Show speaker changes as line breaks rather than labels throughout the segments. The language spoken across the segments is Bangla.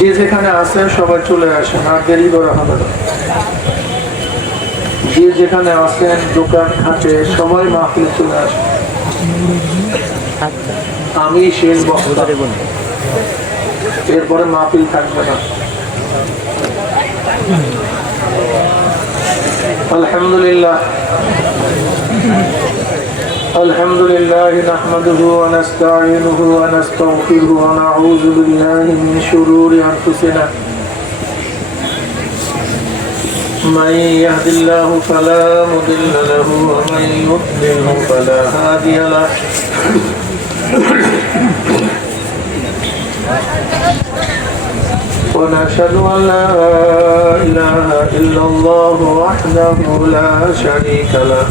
যে যেখানে আছেন সবাই চলে আসেন, আর দেরি করা হবে না। যে যেখানে আছেন, দোকান হাটে সবাই মাহফিল চলে আসেন। আমি শেষ বক্তা। এরপরে মাহফিল থাকবে না। আলহামদুলিল্লাহ। الحمد لله نحمده ونستعينه ونستغفره ونعوذ بالله من شرور أنفسنا. من يهد الله فلا مضل له ومن يضلل فلا هادي له. ونشهد أن لا إله إلا الله وحده لا شريك له.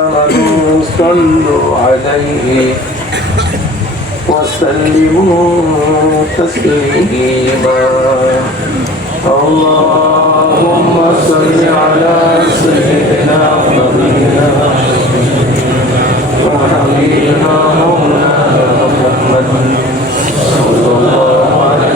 صلوا عليه وسلموا تسليما. اللهم صل على سيدنا ونبينا وحبيبنا مولانا محمد. صلى الله عليه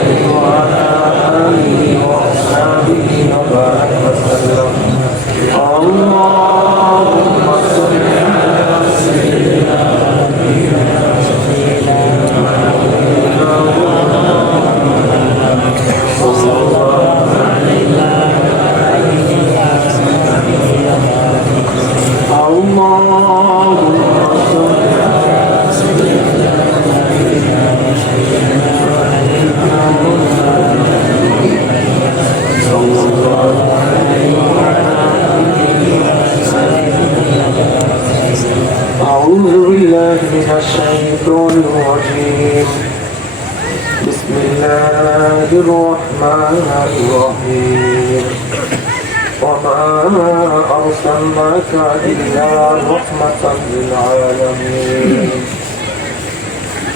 وما أرسلناك إلا رحمة للعالمين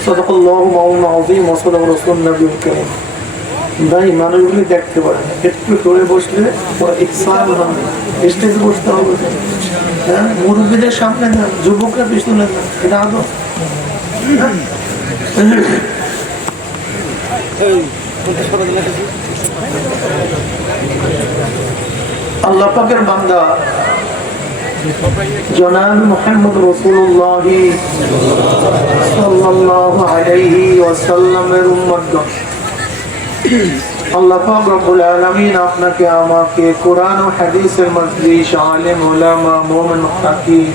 صدق الله مولانا العظيم وصدق رسول النبي الكريم ভাই মানুষগুলি দেখতে পারে না একটু করে বসলে ওরা ইকসার হবে স্টেজে বসতে হবে হ্যাঁ মুরব্বীদের সামনে না যুবকরা পিছনে না এটা আদৌ আল্লাহ পাকের বান্দা জনাব মোহাম্মদ রসুল্লাহ সাল্লাল্লাহু আলাইহি ওয়াসাল্লামের উম্মতগণ আল্লাহ পাক রব্বুল আলামিন আপনাকে আমাকে কোরআন ও হাদিসের মজলিস আলেম ওলামা মুমিন হাকিম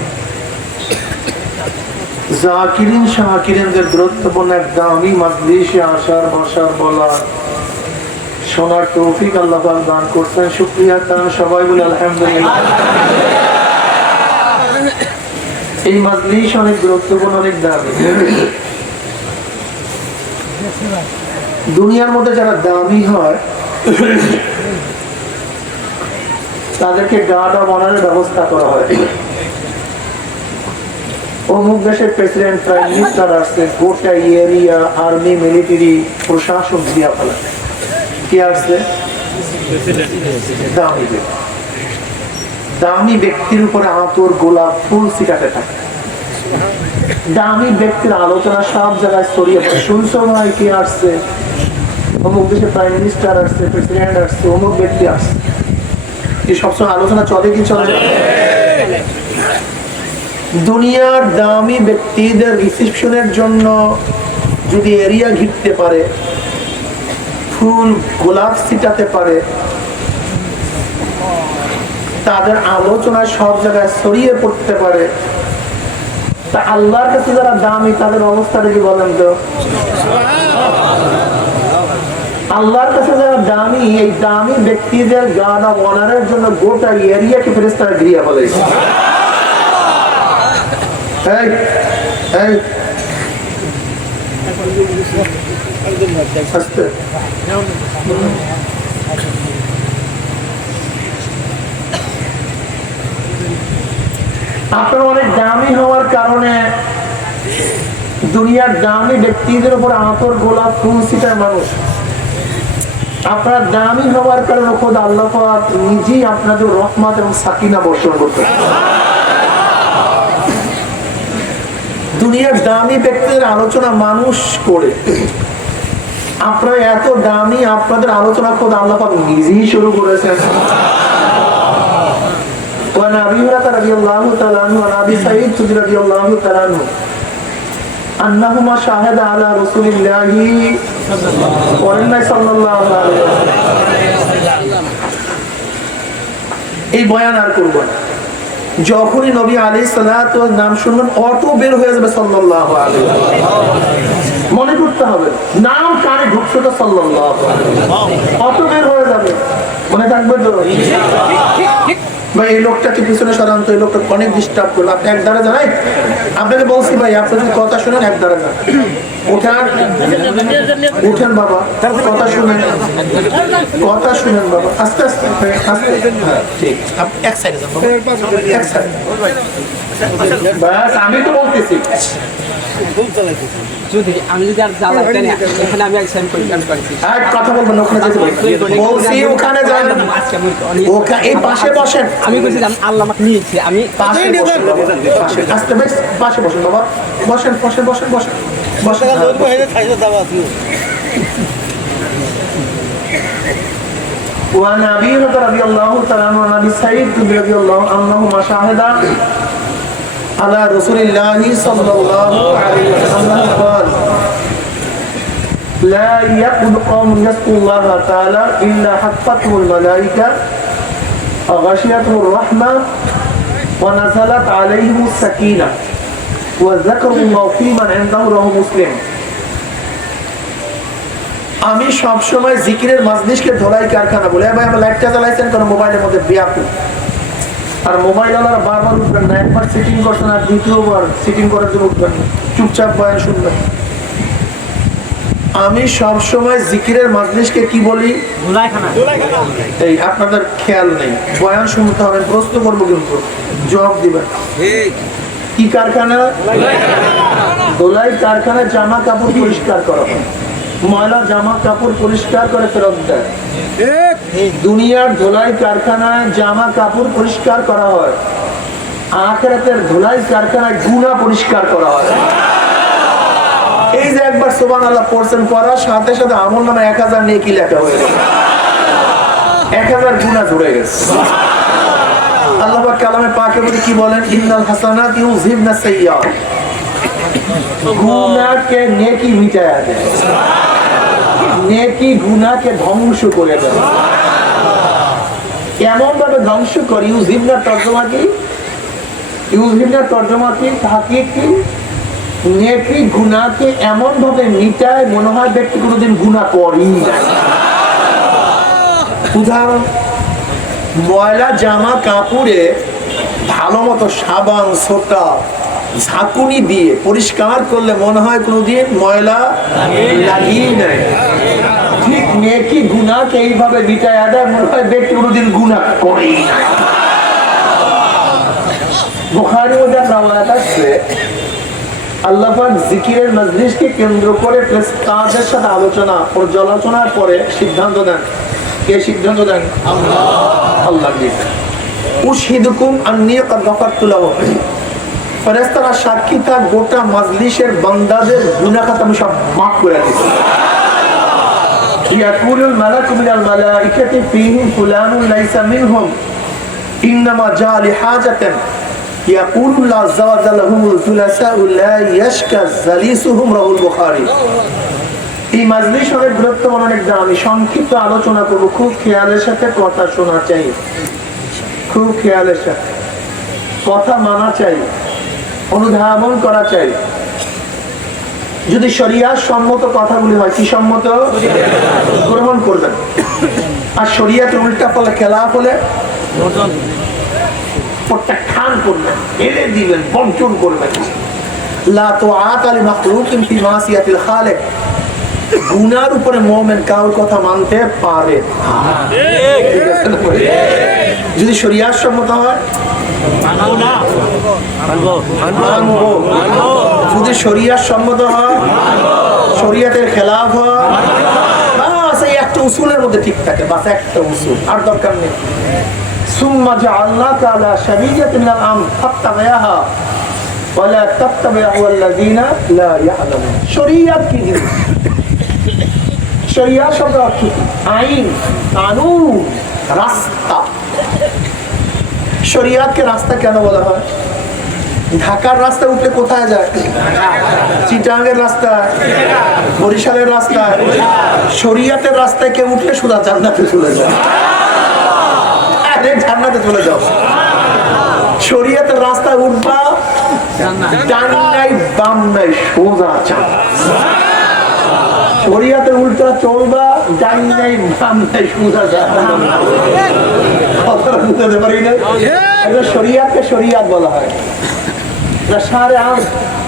জাকিরিন শাকিরিনদের গুরুত্বপূর্ণ এক দামি মজলিসে আসার বসার বলার শোনার তৌফিক আল্লাহ দান করছেন। শুকরিয়া তার সবাই বলে আলহামদুলিল্লাহ। এই মজলিস অনেক গুরুত্বপূর্ণ, অনেক দামি। দুনিয়ার মধ্যে যারা দামি হয়, তাদেরকে অফ অনারের ব্যবস্থা করা হয়। অমুক দেশের প্রেসিডেন্ট প্রাইম মিনিস্টার আসছে, গোটা এরিয়া আর্মি মিলিটারি প্রশাসন দিয়া ফেলা কি আসছে? দামি ব্যক্তি দামি ব্যক্তির উপরে আতর গোলাপ ফুল ছিটাতে থাকে। দামি ব্যক্তির আলোচনা সব জায়গায় ছড়িয়ে পড়ে। শুনছো কি আসছে? অমুক দেশে প্রাইম মিনিস্টার আসছে প্রেসিডেন্ট আসছে, অমুক ব্যক্তি আসছে। এই সবসময় আলোচনা চলে কি চলে? দুনিয়ার দামি ব্যক্তিদের রিসিপশনের জন্য যদি এরিয়া ঘিরতে পারে ফুল গোলাপ ছিটাতে পারে। তাদের আলোচনা সব জায়গায় ছড়িয়ে পড়তে পারে। তা আল্লাহর কাছে যারা দামি তাদের অবস্থাটা কি বলেন তো। আল্লাহর কাছে যারা দামি এই দামি ব্যক্তিদের গান অফ অনারের জন্য গোটা এরিয়াকে ফেরেস্তারা গিরিয়া বলে এই, এই, আপনার অনেক দামি হওয়ার কারণে দুনিয়ার দামি ব্যক্তিদের উপর আতর গোলাপ ফুল ছিটায় মানুষ। আপনার দামি হওয়ার কারণে খোদ আল্লাহ নিজেই আপনাদের রহমত এবং সাকিনা বর্ষণ করতে দুনিয়ার দামি ব্যক্তিদের আলোচনা মানুষ করে। আপনারা এত দামি আপনাদের আলোচনা খোদ আল্লাহ পাক নিজেই শুরু করেছেন وعن ابي هريره رضي الله تعالى عنه وعن ابي سعيد الخدري رضي الله تعالى عنه انهما شاهد على رسول الله صلى الله عليه وسلم এই বয়ান আর করবো না যখনই নবী আলী সালাত নাম শুনবেন, অটো বের হয়ে যাবে সাল্লাহ মনে করতে হবে, নাম কারে ঢুকছে তো সাল্লাহ অটো বের হয়ে যাবে। মনে থাকবে তো? ভাই এই লোকটাকে পিছনে সরান তো এই লোকটা অনেক ডিস্টার্ব করবে আপনি এক দ্বারা জানাই আপনাকে বলছি ভাই আপনি যদি কথা শুনেন এক দ্বারা যান। উঠান। উঠেন বাবা কথা শুনেন। কথা শুনেন বাবা। আস্তে আস্তে আস্তে ঠিক। এক সাইডে যান এক সাইড ব্যাস আমি তো বলতেছি।
যদি আমি যদি আর জ্বালাই না এখানে আমি একসাথে করি আমি করেছি
আর কথা বলবেন না, ওখানে যেতে বলবেন। বলছি ওখানে যান
আজকে আমি অনেক-
ওখানে এই পাশে বসেন
আমি বলছি যে আমি আল্লাহ আমাকে নিয়েছি আমি
পাশে বসেন বাবা, পাশে। আস্তে বেশ পাশে বসেন বাবা বসেন বসেন বসেন বসেন বসেন وعن ابي هريره رضي الله تعالى عنه وعن ابي سعيد رضي الله عنهما شاهدا على رسول الله صلى الله عليه وسلم قال لا يقبل قوم يذكر الله تعالى الا حفتهم الملائكه وغشيتهم الرحمه ونزلت عليهم السكينه وذكروا الله في من عنده رواه مسلم আমি সব সময় জিকিরের মাজলিশকে ধোলাই কারখানা বলে ভাই আমার লাইটটা জ্বালাইছেন কারণ মোবাইলের মধ্যে ব্যাপক আর মোবাইল ওনারা বারবার উঠবেন না একবার সিটিং করছেন আর দ্বিতীয়বার সিটিং করার জন্য উঠবেন না। চুপচাপ বয়ান শুনবেন। আমি সব সময় জিকিরের মাজলিশকে কি বলি? এই আপনাদের খেয়াল নেই। বয়ান শুনতে হবে প্রশ্ন করব কিন্তু। জবাব দিবেন। কি কারখানা? দোলাই কারখানায় জামা কাপড় পরিষ্কার করা। হয় ময়লা জামা কাপড় পরিষ্কার করে ফেরত দেয়। দুনিয়ার ধোলাই কারখানায় জামা কাপড় পরিষ্কার করা হয়। আখেরাতের ধোলাই কারখানায় গুণা পরিষ্কার করা হয়। এই যে একবার সোবান আল্লাহ পড়ছেন করার সাথে সাথে আমল নামে এক হাজার নেকি লেখা হয়ে গেছে। এক হাজার গুণা জুড়ে গেছে। আল্লাহ কালামে পাকে বলে কি বলেন? গুনাহকে নেকি দেয়। নেকি ধ্বংস করে দেয়। কেমন ভাবে ধ্বংস করে। ইউযহিবনা তর্জমা কি? ইউযহিবনা তর্জমা কি? তাকে কি? নেকি গুনাহকে এমন ভাবে মিটায় মনে হয় ব্যক্তি কোনোদিন করেই না উদাহরণ, ময়লা, জামা, কাপড়ে ভালো মতো সাবান, সোটা, ঝাঁকুনি দিয়ে পরিষ্কার করলে মনে হয় কোনোদিন ময়লা লাগিয়ে নেয় ঠিক নেকি গুনাকে এইভাবে আদায় মনে হয় কোনোদিন গুণা করেই আলোচনা, পর্যালোচনার পরে সিদ্ধান্ত দেন। কে সিদ্ধান্ত দেন? উশহিদুকুম সাক্ষী থাক গোটা মাজলিসের বান্দাদের গুনাহ আমি সব মাফ করে দিয়েছি يقول الملك من الملائكة فيهم فلان ليس منهم إنما جاء لحاجة يقول الله عز وجل هم الثلاثاء لا يشكى جليسهم رواه البخاري এই মাজলিস অনেক গুরুত্বপূর্ণ অনেক দামি সংক্ষিপ্ত আলোচনা করবো খুব খেয়ালের সাথে কথা শোনা চাই খুব খেয়ালের সাথে কথা মানা চাই অনুধাবন করা চাই যদি শরিয়ার সম্মত কথাগুলি হয় কি সম্মত? গ্রহণ করবেন। আর শরিয়াতে উল্টা ফলে খেলা ফলে প্রত্যাখ্যান করবেন এলে দিবেন বঞ্চন করবেন। লা তো আত আলী মাকলুকিন ফি মাসিয়াতিল খালেক। গুনার উপরে মোমেন কথা মানতে পারে? যদি শরিয়ার সম্মত হয় মানবো। যদি শরিয়ার সম্মত হয় শরিয়াতের খেলাফ হয় বাস এই একটা উসুলের মধ্যে ঠিক থাকে বাস একটা উসুল আর দরকার নেই ثم جعلناك على شريعة من الأمر فاتبعها ولا تتبع الذين لا يعلمون শরিয়াত কি জিনিস শরিয়াত শব্দ অর্থ কি আইন কানুন রাস্তা শরিয়াতকে রাস্তা কেন বলা হয় ঢাকার রাস্তা উঠলে কোথায় যায়? চিটাঙ্গের রাস্তা, বরিশালের রাস্তায় শরিয়াতের রাস্তায় কেউ উঠলে সুদা জান্নাতে চলে যায় জান্নাতে চলে যাও। শরিয়াতের রাস্তায় উঠবা ডান নাই বাম নাই সোজা জান্নাত। শরিয়াতের উল্টা চলবা ডান নাই বাম নাই সোজা জান্নাত। কথাটা বুঝতে পারি না শরিয়াতকে শরিয়াত বলা হয়। সারে আম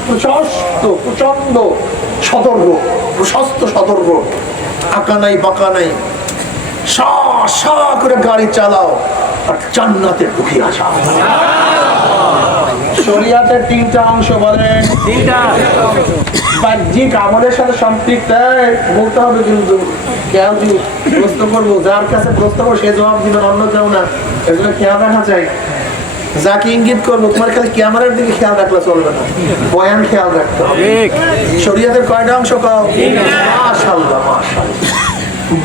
প্রশস্ত প্রচণ্ড সদর রোগ প্রশস্ত সদর রোগ আঁকা নাই বাঁকা নাই। সা করে গাড়ি চালাও আর জান্নাতে ঢুকে আসা শরিয়াতের তিনটা অংশ বলেন। বাহ্যিক আমলের সাথে সম্পৃক্ত বলতে হবে কিন্তু কেউ যদি প্রশ্ন করব যার কাছে প্রশ্ন করব সে জবাব দিবেন অন্য কেউ না। এগুলো খেয়াল রাখা চাই যাকে ইঙ্গিত করব তোমার খালি ক্যামেরার দিকে খেয়াল রাখলে চলবে না। বয়ান খেয়াল রাখতে হবে। শরীয়তের কয়টা অংশ কাও? মাশাল্লাহ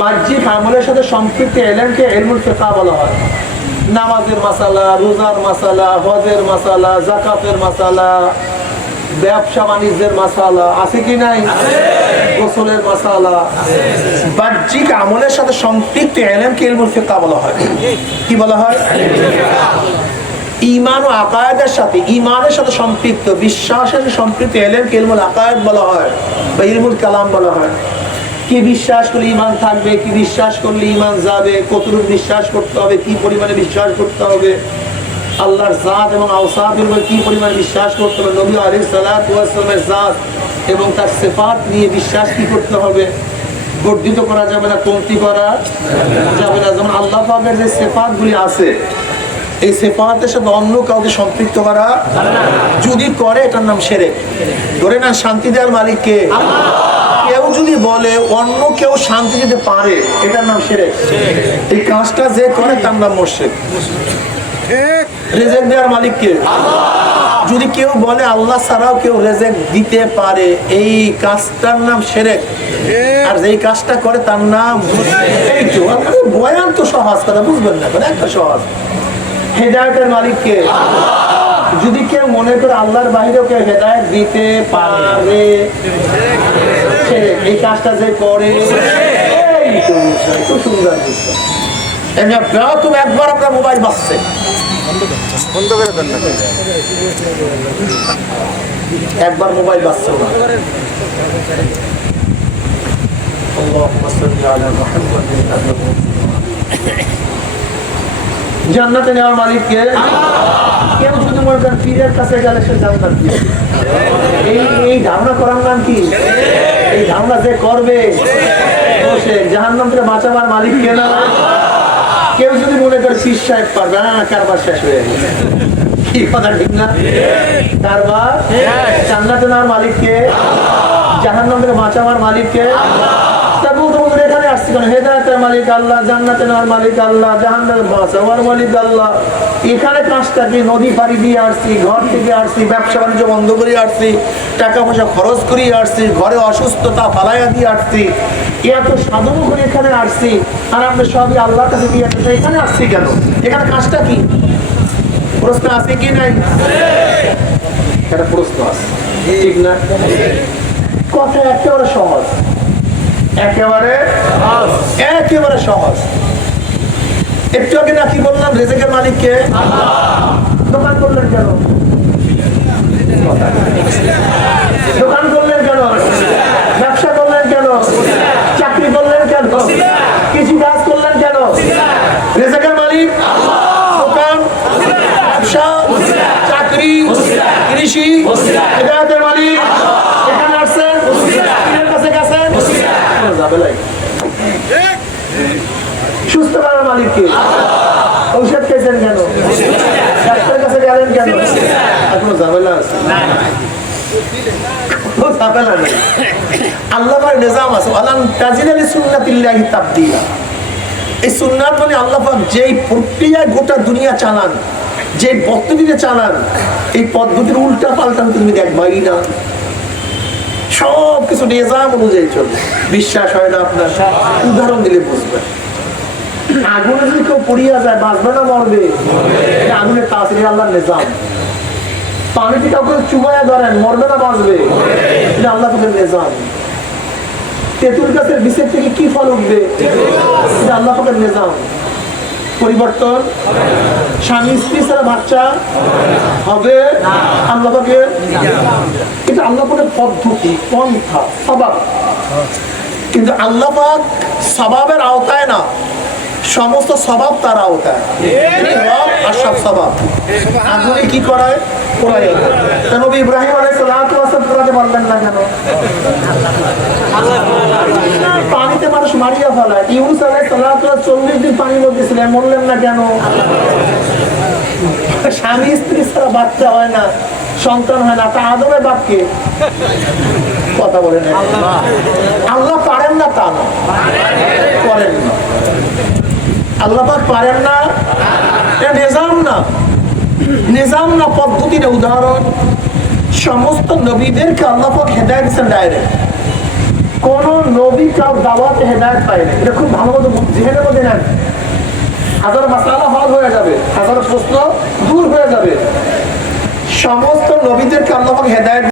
বাহ্যিক আমলের সাথে সম্পৃক্ত এলেমকে এলমুল ফিকা বলা হয়। নামাজের মাসালা রোজার মাসালা হজের মাসালা জাকাতের মাসালা ব্যবসা বাণিজ্যের মাসালা আছে কি নাই? গোসলের মাসালা। বাহ্যিক আমলের সাথে সম্পৃক্ত এলেমকে এলমুল ফিকা বলা হয়। কি বলা হয়? ইমান ও আকায়েদের সাথে ইমানের সাথে সম্পৃক্ত, বিশ্বাসের সম্পৃক্ত এলেন ইলমুল আকায়েদ বলা হয় বা ইলমুল কালাম বলা হয়। কি বিশ্বাস করলে ইমান থাকবে, কি বিশ্বাস করলে ইমান যাবে, কতটুকু বিশ্বাস করতে হবে, কি পরিমাণে বিশ্বাস করতে হবে, আল্লাহর জাত এবং আওসাফের উপর কি পরিমাণে বিশ্বাস করতে হবে, নবী আলিম সালামের জাত এবং তার সেফাত নিয়ে বিশ্বাস কি করতে হবে, বর্ধিত করা যাবে না, কমতি করা যাবে না। যেমন আল্লাহ যে সেফাতগুলি আছে এই সেফাতের সাথে অন্য কাউকে সম্পৃক্ত করা যদি করে, এটার নাম সেরে ধরে না শান্তি দেওয়ার মালিককে কেউ যদি বলে অন্য কেউ শান্তি দিতে পারে, এটার নাম সেরে এই কাজটা যে করে, তার নাম মোর্শেক রেজেক দেওয়ার মালিককে যদি কেউ বলে আল্লাহ ছাড়াও কেউ রেজেক দিতে পারে, এই কাজটার নাম সেরেক। আর যেই কাজটা করে, তার নাম বয়ান তো সহজ কথা, বুঝবেন না মানে একটা সহজ। হেদায়তের মালিককে যদি কেউ মনে করে আল্লাহর বাইরেও কেউ হেদায়ত দিতে পারে সে এই কাজটা যে করে এই তো বিষয়, খুব সুন্দর বিষয় এমনি বেরকম একবার আপনার মোবাইল বাজছে একবার মোবাইল বাজছে না اللهم صل على محمد জান্নাতে নেওয়ার মালিক কে কেউ যদি মনে করেন পীরের কাছে গেলে সে জান্নাত দিবে। এই এই ধারণা করার নাম কি? এই ধারণা যে করবে সে জাহান্নাম থেকে বাঁচাবার মালিক কে না? কেউ যদি মনে করে পীর সাহেব পারবে না কারবার শেষ হয়ে গেছে। কি কথা ঠিক না? কারবার জান্নাতে নেওয়ার মালিক কে জাহান্নাম থেকে বাঁচাবার মালিক কে তা বলতে বলতে এখানে আসছি হেদায়তের মালিক আল্লাহ জান্নাতে নেওয়ার মালিক আল্লাহ জাহান্নামের বাঁচাবার মালিক আল্লাহ। এখানে কাজটা কি? নদী পাড়ি দিয়ে আসছি ঘর থেকে আসছি ব্যবসা বাণিজ্য বন্ধ করে আসছি টাকা পয়সা খরচ করে আসছি ঘরে অসুস্থতা ফালাইয়া দিয়ে আসছি। এত সাধন করে এখানে আসছি আর আমরা সবই আল্লাহর কাছে দিয়ে আসছি এখানে আসছি কেন? এখানে কাজটা কি? প্রশ্ন আছে কি নাই? একটা প্রশ্ন আছে। ঠিক না? কথা একেবারে সহজ। একেবারে একেবারে সহজ। একটু আগে নাকি বললাম, রেজেকের মালিককে দোকান করলেন কেন? দোকান করলেন কেন ব্যবসা করলেন কেন চাকরি করলেন কেন কৃষি কাজ করলেন কেন রেজেকের মালিক দোকান ব্যবসা চাকরি কৃষি হেদায়তের মালিক এখানে আসছেন পীরের কাছে গেছেন ঝামেলাই মালিককে ঔষধ খেয়েছেন কেন? ডাক্তারের কাছে গেলেন কেন? কোনো ঝামেলা আছে। মানে যে এই পদ্ধতির উল্টা পাল্টা তুমি দেখবাই না। নিজাম অনুযায়ী চলবে বিশ্বাস হয় না আপনার? উদাহরণ দিলে বুঝবেন। আগুনে যদি কেউ পড়িয়া যায়, বাঁচবে না মরবে? আগুনের তাসির আল্লাহর নিজাম। পানিতে কাউকে চুবাইয়া ধরেন, মরবে না, বাঁচবে? আল্লাহ তোদের নিজাম। তেঁতুল গাছের বিষের থেকে কি ফল উঠবে? আল্লাহ পাকের নিজাম। পরিবর্তন? স্বামী, স্ত্রী ছাড়া বাচ্চা হবে? আল্লাহ পাকের এটা আল্লাহ পদ্ধতি, পন্থা, স্বভাব। কিন্তু আল্লাহ স্বভাবের আওতায় না। সমস্ত স্বভাব তার রব আর সব স্বভাব। আগুনে কি করায় নবী ইব্রাহিম সালাম পোড়াতে পারলেন না কেন? পানিতে মানুষ মারিয়া ফেলায়। ইউনুস ওয়াস চল্লিশ দিন পানির মধ্যে ছিলেন মরলেন না কেন? স্বামী স্ত্রী ছাড়া বাচ্চা হয় না সন্তান হয় না তা আদমের বাপকে কথা বলে না আল্লাহ। পারেন না তা না করেন না। আল্লাহ পাক পারেন না। এটা নিজাম না। নিজাম না পদ্ধতি না উদাহরণ। সমস্ত নবীদেরকে আল্লাহ পাক হেদায়ত দিচ্ছেন ডাইরেক্ট কোন নবী কাউ দাওয়াতে হেদায়ত পায়নি এটা খুব ভালো মতো জেহেনের মধ্যে নেন হাজার মাসালা হল হয়ে যাবে, হাজার প্রশ্ন দূর হয়ে যাবে। সমস্ত নবীদেরকে আল্লাহ পাক হেদায়ত